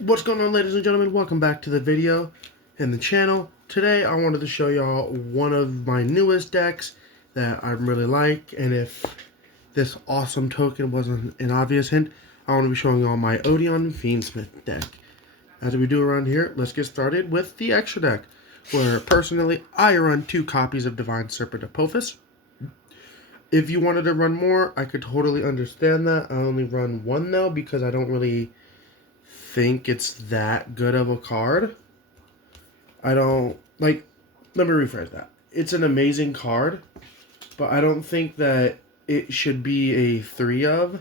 What's going on, ladies and gentlemen? Welcome back to the video and the channel. Today I wanted to show y'all one of my newest decks that I really like, and if this awesome token wasn't an obvious hint, I want to be showing y'all my Odion Fiendsmith deck. As we do around here, let's get started with the extra deck, where personally I run 2 copies of Divine Serpent Apophis. If you wanted to run more, I could totally understand that. I only run 1 though because I don't really think it's that good of a card. I don't like, let me rephrase that. It's an amazing card, but I don't think that it should be a 3 of,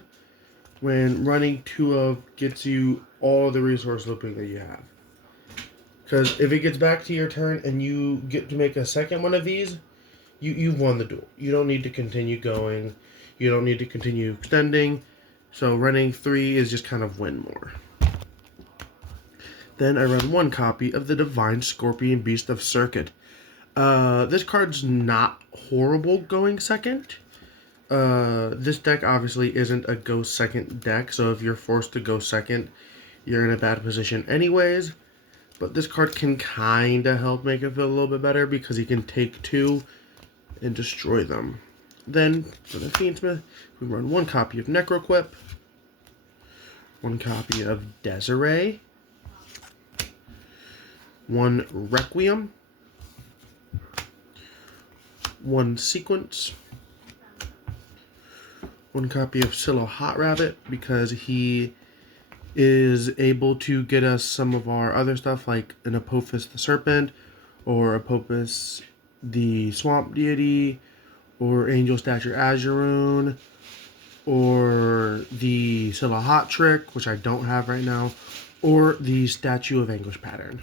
when running 2 of gets you all the resource looping that you have. Because if it gets back to your turn and you get to make a second one of these, you've won the duel. You don't need to continue going. You don't need to continue extending. So running 3 is just kind of win more. Then I run 1 copy of the Divine Scorpion Beast of Circuit. This card's not horrible going second. This deck obviously isn't a go second deck, so if you're forced to go second, you're in a bad position anyways. But this card can kind of help make it feel a little bit better because he can take 2 and destroy them. Then, for the Fiendsmith, we run 1 copy of Necroquip, 1 copy of Desiree, 1 Requiem, 1 Sequence, 1 copy of Silo Hot Rabbit because he is able to get us some of our other stuff like an Apophis the Serpent, or Apophis the Swamp Deity, or Angel Stature Azuroon, or the Silo Hot Trick, which I don't have right now, or the Statue of Anguish Pattern.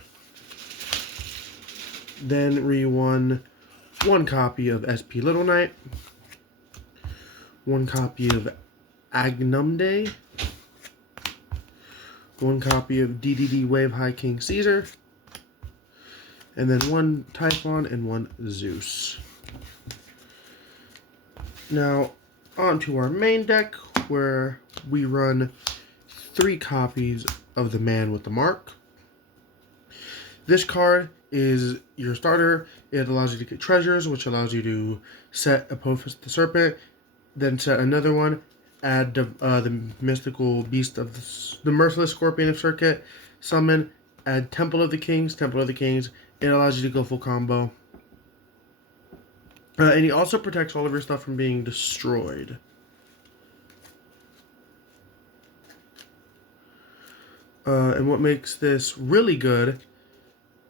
Then we won 1 copy of SP Little Knight, 1 copy of Agnumde, 1 copy of DDD Wave High King Caesar, and then 1 Typhon and 1 Zeus. Now, on to our main deck, where we run 3 copies of the Man with the Mark. This card is your starter. It allows you to get treasures, which allows you to set Apophis the Serpent, then set another one, add the mystical beast of the Merciless Scorpion of Circuit, summon, add Temple of the Kings. It allows you to go full combo. And he also protects all of your stuff from being destroyed. And what makes this really good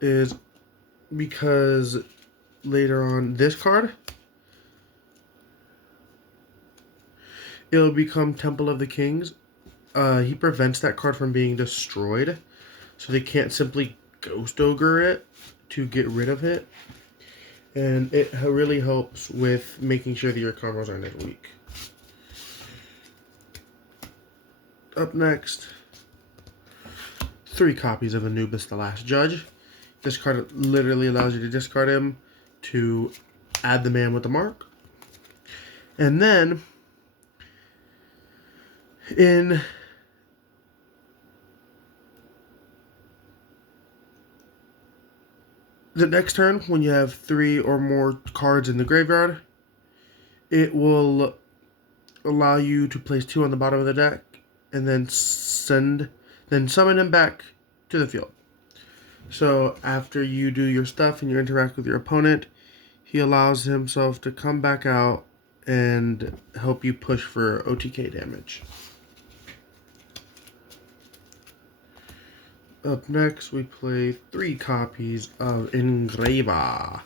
is because later on this card, it'll become Temple of the Kings. He prevents that card from being destroyed, so they can't simply Ghost Ogre it to get rid of it. And it really helps with making sure that your combos aren't as weak. Up next, 3 copies of Anubis the Last Judge. This card literally allows you to discard him to add the Man with the Mark. And then, in the next turn, when you have 3 or more cards in the graveyard, it will allow you to place 2 on the bottom of the deck, and then summon him back to the field. So after you do your stuff and you interact with your opponent, he allows himself to come back out and help you push for OTK damage. Up next, we play 3 copies of Engrava.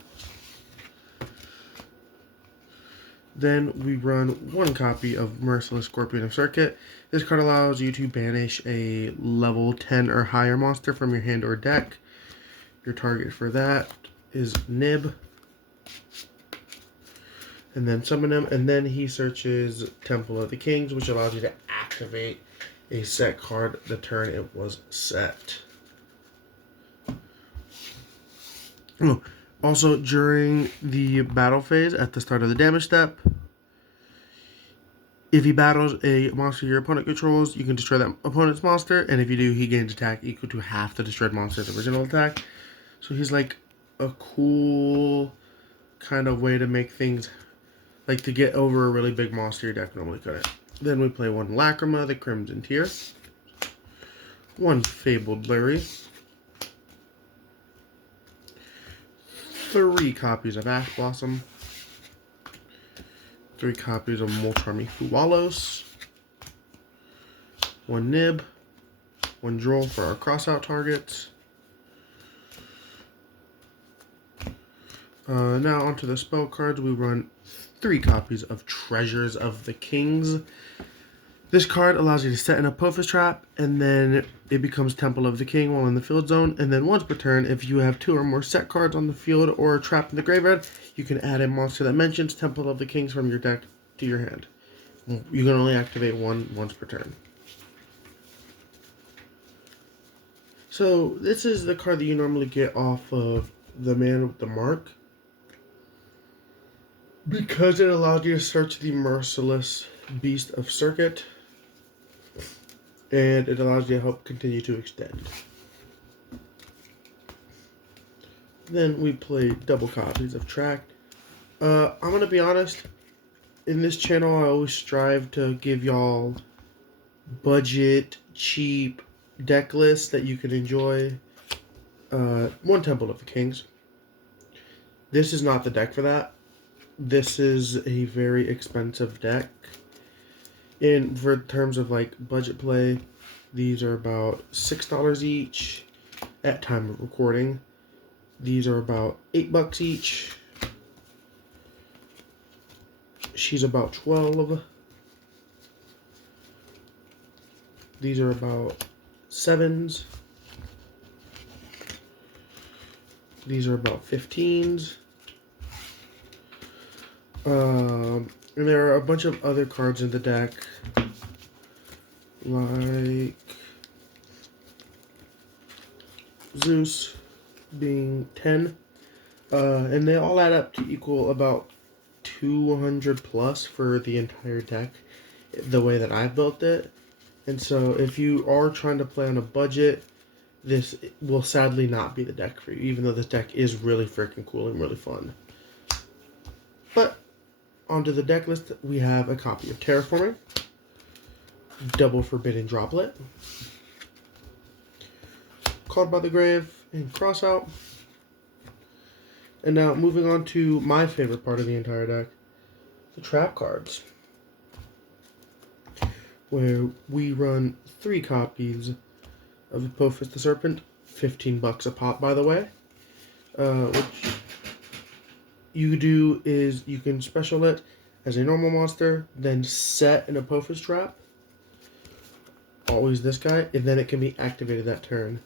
Then we run 1 copy of Merciless Scorpion of Circuit. This card allows you to banish a level 10 or higher monster from your hand or deck. Your target for that is Nib. And then summon him, and then he searches Temple of the Kings, which allows you to activate a set card the turn it was set. Oh, also, during the battle phase, at the start of the damage step, If he battles a monster your opponent controls, you can destroy that opponent's monster, and if you do, he gains attack equal to half the destroyed monster's original attack. So he's like a cool kind of way to make things, like to get over a really big monster your deck normally couldn't. Then we play one Lacrima, the Crimson Tier, one Fabled Larry, 3 copies of Ash Blossom, 3 copies of Molcharmy Fuwalos, 1 Nib, 1 Droll for our crossout targets. Now onto the spell cards. We run 3 copies of Treasures of the Kings. This card allows you to set an Apophis trap, and then it becomes Temple of the King while in the field zone. And then once per turn, if you have 2 or more set cards on the field or a trap in the graveyard, you can add a monster that mentions Temple of the Kings from your deck to your hand. You can only activate one once per turn. So this is the card that you normally get off of the Man with the Mark, because it allows you to search the Merciless Beast of Circuit, and it allows you to help continue to extend. Then we play double copies of Tract. I'm going to be honest, in this channel I always strive to give y'all budget, cheap deck lists that you can enjoy. 1 Temple of the Kings. This is not the deck for that. This is a very expensive deck. For terms of like budget play, these are about $6 each at time of recording. These are about $8 each. She's about 12. These are about 7s. These are about 15s. And there are a bunch of other cards in the deck, like Zeus being 10, and they all add up to equal about 200 plus for the entire deck, the way that I built it. And so if you are trying to play on a budget, this will sadly not be the deck for you, even though this deck is really freaking cool and really fun. But onto the deck list, we have a copy of Terraforming, Double Forbidden Droplet, Called by the Grave, and Crossout. And now moving on to my favorite part of the entire deck, the trap cards, where we run 3 copies of Apophis the Serpent, $15 a pop, by the way. Which you do is you can special it as a normal monster, then set an Apophis trap, always this guy, and then it can be activated that turn.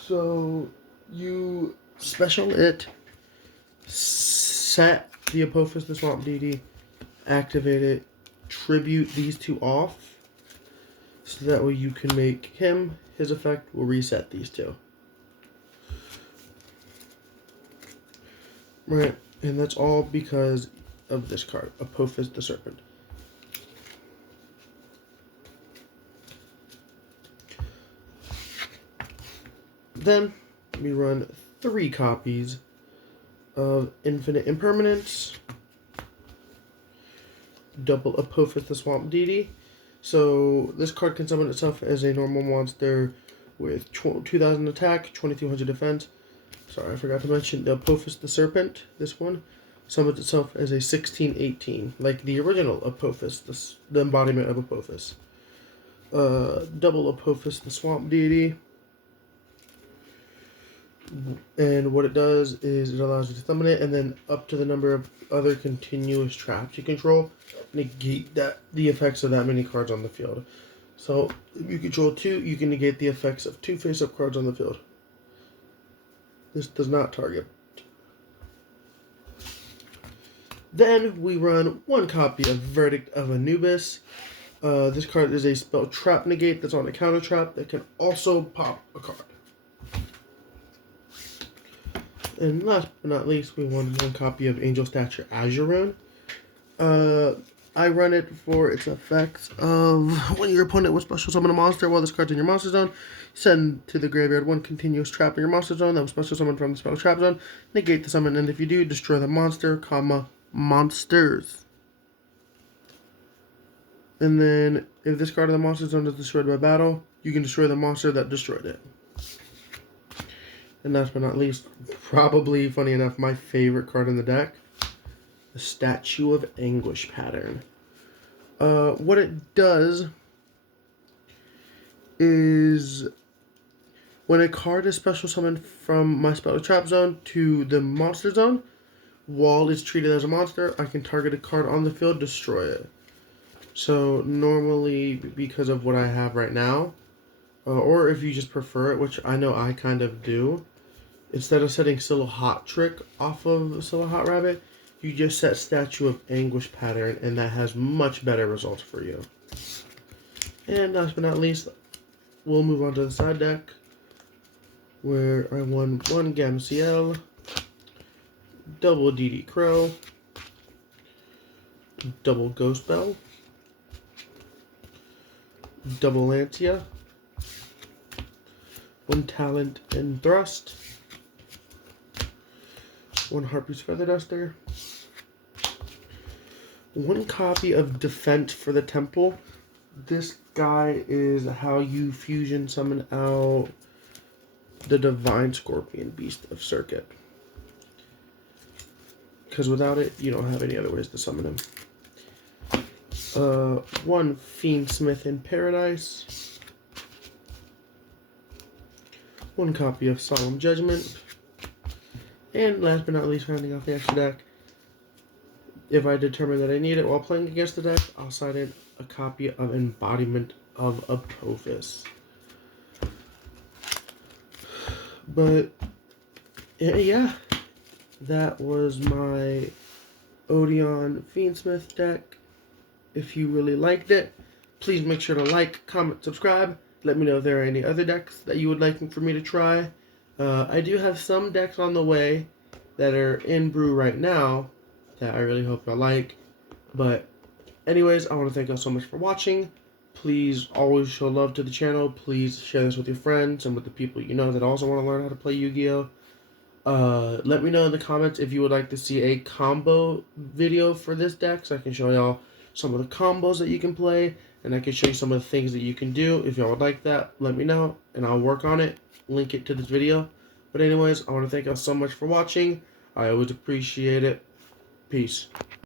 So you special it, set the Apophis the Swamp Deity, activate it, tribute these 2 off, so that way you can make him, his effect will reset these 2. Right, and that's all because of this card, Apophis the Serpent. Then we run 3 copies of Infinite Impermanence, double Apophis the Swamp Deity. So this card can summon itself as a normal monster with 2000 attack, 2200 defense. Sorry, I forgot to mention the Apophis the Serpent. This one summons itself as a 1618, like the original Apophis, the embodiment of Apophis. Double Apophis the Swamp Deity. And what it does is it allows you to summon it, and then up to the number of other continuous traps you control, negate the effects of that many cards on the field. So if you control 2, you can negate the effects of 2 face-up cards on the field. This does not target. Then we run 1 copy of Verdict of Anubis. This card is a spell trap negate that's on a counter trap that can also pop a card. And last but not least, we won 1 copy of Angel Stature Azure Rune. I run it for its effects of when your opponent will special summon a monster while this card's in your monster zone. Send to the graveyard one continuous trap in your monster zone that was special summoned from the spell trap zone. Negate the summon, and if you do, destroy the monster, monsters. And then, if this card in the monster zone is destroyed by battle, you can destroy the monster that destroyed it. And last but not least, probably, funny enough, my favorite card in the deck, the Statue of Anguish pattern. What it does is when a card is special summoned from my spell trap zone to the monster zone, while it's treated as a monster, I can target a card on the field, destroy it. So normally, because of what I have right now, or if you just prefer it, which I know I kind of do, instead of setting Still Hot Trick off of Still Hot Rabbit, you just set Statue of Anguish pattern, and that has much better results for you. And last but not least, we'll move on to the side deck, where I won one Gamciel, double DD Crow, double Ghost Bell, double Lancia, one Talent and Thrust, one Harpy's Feather Duster, one copy of Defense for the Temple. This guy is how you fusion summon out the Divine Scorpion Beast of Circuit. Because without it, you don't have any other ways to summon him. One Fiendsmith in Paradise. One copy of Solemn Judgment. And last but not least, rounding off the extra deck, if I determine that I need it while playing against the deck, I'll side in a copy of Embodiment of Apophis. But, yeah, that was my Odion Fiendsmith deck. If you really liked it, please make sure to like, comment, subscribe. Let me know if there are any other decks that you would like for me to try. I do have some decks on the way that are in brew right now that I really hope you'll like. But anyways, I want to thank you all so much for watching. Please always show love to the channel. Please share this with your friends and with the people you know that also want to learn how to play Yu-Gi-Oh! Let me know in the comments if you would like to see a combo video for this deck, so I can show y'all some of the combos that you can play, and I can show you some of the things that you can do. If y'all would like that, let me know, and I'll work on it. Link it to this video. But anyways, I want to thank y'all so much for watching. I always appreciate it. Peace.